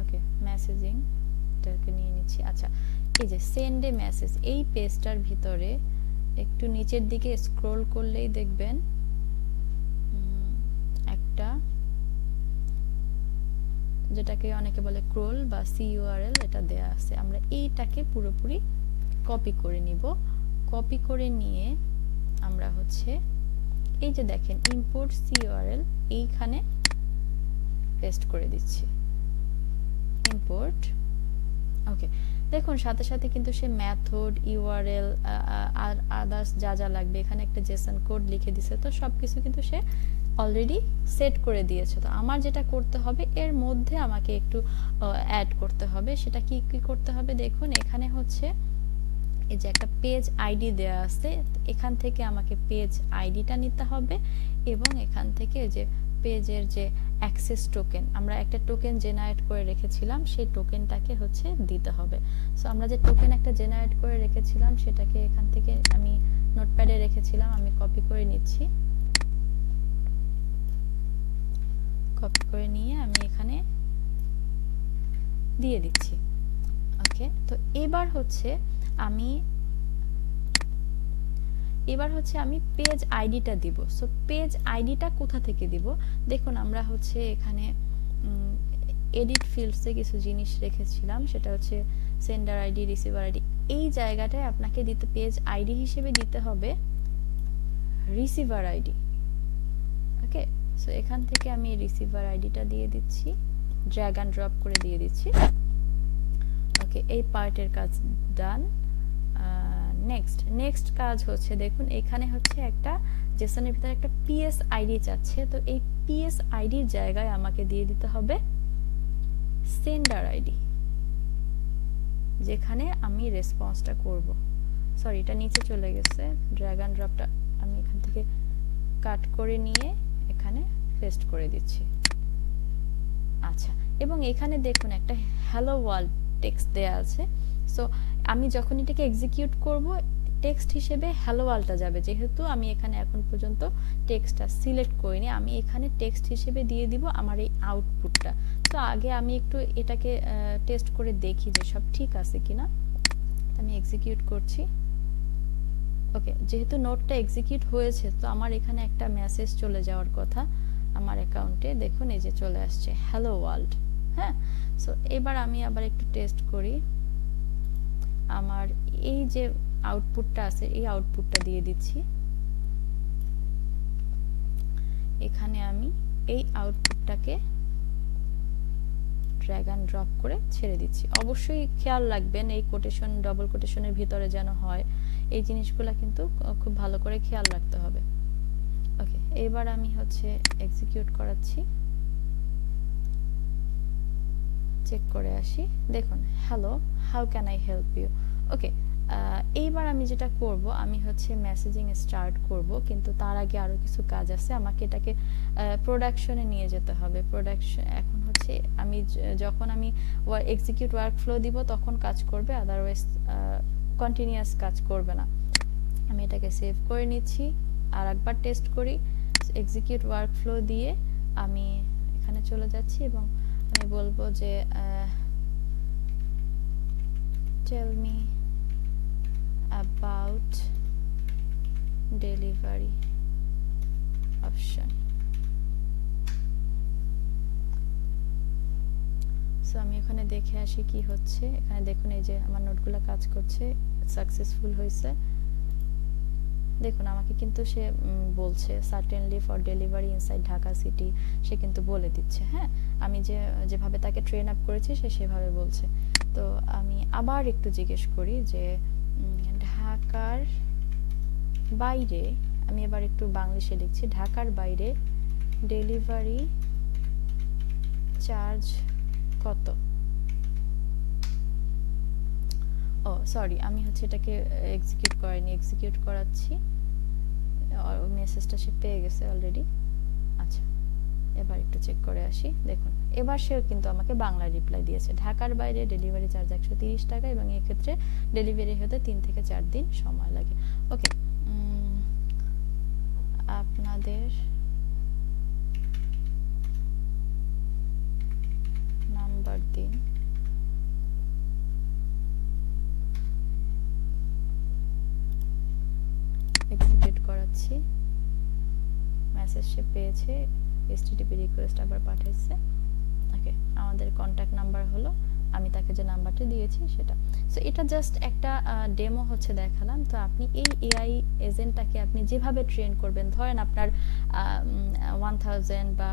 ওকে, মেসেজিং এটাকে নিয়ে নিচ্ছি। আচ্ছা, এই যে সেন্ড এ মেসেজ, এই পেজটার ভিতরে একটু নিচের দিকে স্ক্রল করলেই দেখবেন একটা, যেটাকে অনেকে বলে ক্রোল বা সিইউআরএল, এটা দেয়া আছে। আমরা এইটাকে পুরোপুরি কপি করে নিব। কপি করে নিয়ে আমরা হচ্ছে এই যে দেখেন ইম্পোর্ট সিইউআরএল, এইখানে পেস্ট করে দিচ্ছি ইম্পোর্ট। ওকে, দেখুন সাথে সাথে কিন্তু সে মেথড, ইউআরএল আর আদার্স যা যা লাগবে এখানে একটা জেসন কোড লিখে দিছে। তো সবকিছু কিন্তু সে অলরেডি সেট করে দিয়েছে। তো আমার যেটা করতে হবে, এর মধ্যে আমাকে একটু অ্যাড করতে হবে। সেটা কি কি করতে হবে, দেখুন এখানে হচ্ছে এই যে একটা পেজ আইডি দেয়া আছে, এখান থেকে আমাকে পেজ আইডিটা নিতে হবে, এবং এখান থেকে যে পেজের যে অ্যাক্সেস টোকেন, আমরা একটা টোকেন জেনারেট করে রেখেছিলাম, সেই টোকেনটাকে হচ্ছে দিতে হবে। সো আমরা যে টোকেন একটা জেনারেট করে রেখেছিলাম সেটাকে এখান থেকে আমি নোটপ্যাডে রেখেছিলাম, আমি কপি করে নিচ্ছি। কপি করে নিয়ে আমি এখানে দিয়ে দিচ্ছি। ওকে, তো এবার হচ্ছে আমি পেজ আইডিটা দিব। সো পেজ আইডিটা কোথা থেকে দিব, দেখুন আমরা হচ্ছে এখানে এডিট ফিল্ডসে কিছু জিনিস রেখেছিলাম, সেটা হচ্ছে সেন্ডার আইডি, রিসিভার আইডি। এই জায়গাটায় আপনাকে দিতে পেজ আইডি হিসেবে দিতে হবে রিসিভার আইডি। ওকে, সো এখান থেকে আমি রিসিভার আইডিটা দিয়ে দিচ্ছি, ড্র্যাগ অ্যান্ড ড্রপ করে দিয়ে দিচ্ছি। ওকে, এই পার্টের কাজ ডান। নেক্সট কাজ হচ্ছে, দেখুন এখানে হচ্ছে একটা জেসনের ভিতরে একটা পিএস আইডি চাচ্ছে। তো এই পিএস আইডির জায়গায় আমাকে দিয়ে দিতে হবে সেন্ডার আইডি, যেখানে আমি রেসপন্সটা করব। সরি, এটা নিচে চলে গেছে, ড্র্যাগ অ্যান্ড ড্রপটা আমি এখান থেকে কাট করে নিয়ে এখানে পেস্ট করে দিচ্ছি। আচ্ছা, এবং এখানে দেখুন একটা হ্যালো ওয়ার্ল্ড টেক্সট দেয়া আছে। সো আমি যখন এটাকে এক্সিকিউট করব, টেক্সট হিসেবে হ্যালো ওয়ার্ল্ডটা যাবে। যেহেতু আমি এখানে এখন পর্যন্ত টেক্সটটা সিলেক্ট করিনি, আমি এখানে টেক্সট হিসেবে দিয়ে দিব আমার এই আউটপুটটা। তো আগে আমি একটু এটাকে টেস্ট করে দেখি যে সব ঠিক আছে কিনা। আমি এক্সিকিউট করছি। ওকে, যেহেতু নোটটা এক্সিকিউট হয়েছে, তো আমার এখানে একটা মেসেজ চলে যাওয়ার কথা আমার অ্যাকাউন্টে। দেখুন এই যে চলে আসছে হ্যালো ওয়ার্ল্ড। হ্যাঁ, সো এবার আমি আবার একটু টেস্ট করি। আমার এই যে আউটপুটটা আছে, এই আউটপুটটা দিয়ে দিচ্ছি। এখানে আমি এই আউটপুটটাকে ড্র্যাগ অ্যান্ড ড্রপ করে ছেড়ে দিচ্ছি। অবশ্যই খেয়াল রাখবেন এই কোটেশন, ডবল কোটেশনের ভিতরে যেন হয়, এই জিনিসগুলো কিন্তু খুব ভালো করে খেয়াল রাখতে হবে। ওকে, এবার আমি হচ্ছে এক্সিকিউট করাচ্ছি, চেক করে আসি। দেখুন hello, how can I help you. Okay, এইবার আমি যেটা করব, আমি হচ্ছে মেসেজিং স্টার্ট করব, কিন্তু তার আগে আরো কিছু কাজ আছে। আমাকে এটাকে প্রোডাকশনে নিয়ে যেতে হবে। প্রোডাকশন এখন হচ্ছে আমি যখন আমি এক্সিকিউট ওয়ার্কফ্লো দিব তখন কাজ করবে, আদারওয়াইজ কন্টিনিউয়াস কাজ করবে না। আমি এটাকে সেভ করে নিচ্ছি, আর একবার টেস্ট করি। এক্সিকিউট ওয়ার্কফ্লো দিয়ে আমি এখানে চলে যাচ্ছি এবং আমি বলবো যে tell me about delivery option. So আমি ওখানে দেখে আসি কি হচ্ছে। এখানে দেখুন এই যে আমার নোটগুলো কাজ করছে, সাকসেসফুল হয়েছে। দেখুন আমাকে কিন্তু সে বলছে certainly for delivery inside Dhaka city, সে কিন্তু বলে দিচ্ছে। হ্যাঁ, আমি যেভাবে তাকে ট্রেন আপ করেছি সে সেভাবে বলছে। তো আমি আবার একটু জিজ্ঞেস করি যে ঢাকার বাইরে, আমি এবার একটু বাংলিশে লিখছি, ঢাকার বাইরে ডেলিভারি চার্জ কত? ও সরি, আমি হচ্ছে এটাকে এক্সিকিউট করিনি, এক্সিকিউট করাচ্ছি। মেসেজটা সে পেয়ে গেছে অলরেডি। আচ্ছা, এবার একটু চেক করে আসি। দেখুন এবার সেও কিন্তু আমাকে বাংলা রিপ্লাই দিয়েছে, ঢাকার বাইরে ডেলিভারি চার্জ 130 টাকা এবং এই ক্ষেত্রে ডেলিভারি হতে 3 থেকে 4 দিন সময় লাগে। ওকে, আপনাদের নাম্বার দিন। এক্সিকিউট করাচ্ছি, মেসেজ সে পেয়েছে, এসটিটিপি রিকোয়েস্ট আবার পাঠাইছে। ওকে, আমাদের কন্ট্যাক্ট নাম্বার হলো, আমি তাকে যে নাম্বারটা দিয়েছি সেটা। সো এটা জাস্ট একটা ডেমো হচ্ছে দেখালাম। তো আপনি এই এআই এজেন্টটাকে আপনি যেভাবে ট্রেন করবেন, ধরেন আপনার 1000 বা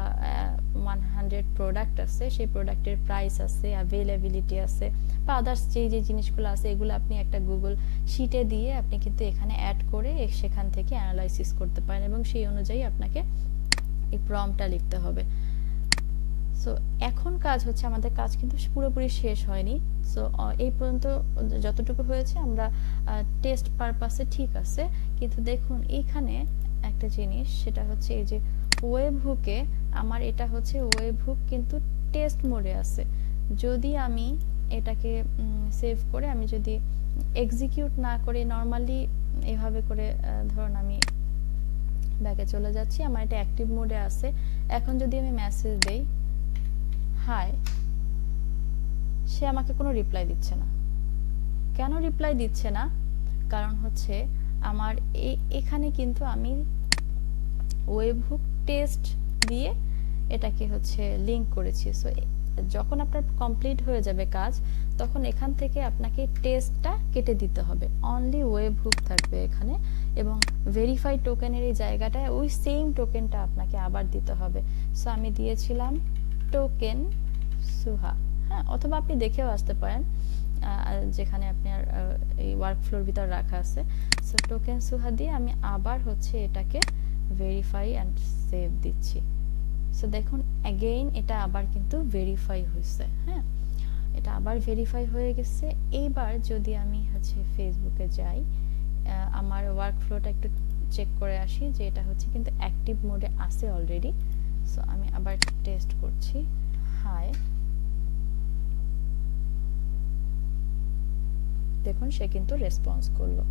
100 প্রোডাক্ট আছে, সেই প্রোডাক্টের প্রাইস আছে, অ্যাভেলেবিলিটি আছে, বা আদার্স যে জিনিসগুলো আছে, এগুলো আপনি একটা গুগল শিটে দিয়ে আপনি কিন্তু এখানে অ্যাড করে সেখান থেকে অ্যানালাইসিস করতে পারেন এবং সেই অনুযায়ী আপনাকে এই প্রম্পটটা লিখতে হবে। সো এখন কাজ হচ্ছে, আমাদের কাজ কিন্তু পুরোপুরি শেষ হয়নি। সো এই পর্যন্ত যতটুকু হয়েছে আমরা টেস্ট পারপাসে ঠিক আছে, কিন্তু দেখুন এইখানে একটা জিনিস, সেটা হচ্ছে এই যে ওয়েব হুকে, আমার এটা হচ্ছে ওয়েব হুক কিন্তু টেস্ট মোডে আছে। যদি আমি এটাকে সেভ করে আমি যদি এক্সিকিউট না করে নর্মালি এভাবে করে, ধরুন আমি ব্যাকে চলে যাচ্ছি, আমার এটা অ্যাক্টিভ মোডে আছে। এখন যদি আমি মেসেজ দেই হাই, সে আমাকে কোনো রিপ্লাই দিচ্ছে না। কেন রিপ্লাই দিচ্ছে না? কারণ হচ্ছে আমার এখানে কিন্তু আমি ওয়েবহুক টেস্ট দিয়ে এটাকে হচ্ছে লিংক করেছি। সো যখন আপনার কমপ্লিট হয়ে যাবে কাজ, তখন এখান থেকে আপনাকে টেস্টটা কেটে দিতে হবে, অনলি ওয়েবহুক থাকবে এখানে, এবং ভেরিফাই টোকেনের এই জায়গাটায় ওই সেম টোকেনটা আপনাকে আবার দিতে হবে। সো আমি দিয়েছিলাম টোকেন সুহা। হ্যাঁ, অথবা আপনি দেখেও আসতে পারেন, যেখানে আপনার এই ওয়ার্কফ্লোর ভিতর রাখা আছে। সো টোকেন সুহা দিয়ে আমি আবার হচ্ছে এটাকে ভেরিফাই অ্যান্ড সেভ দিচ্ছি। সো দেখুন অ্যাগেইন এটা আবার কিন্তু ভেরিফাই হয়েছে। হ্যাঁ, এটা আবার ভেরিফাই হয়ে গেছে। এইবার যদি আমি হচ্ছে ফেসবুকে যাই, আমার ওয়ার্কফ্লোটা একটু চেক করে আসি যে এটা হচ্ছে কিন্তু অ্যাক্টিভ মোডে আছে অলরেডি। সো আমি আবার টেস্ট করছি। হাই, দেখুন সে কিন্তু রেসপন্স করলো।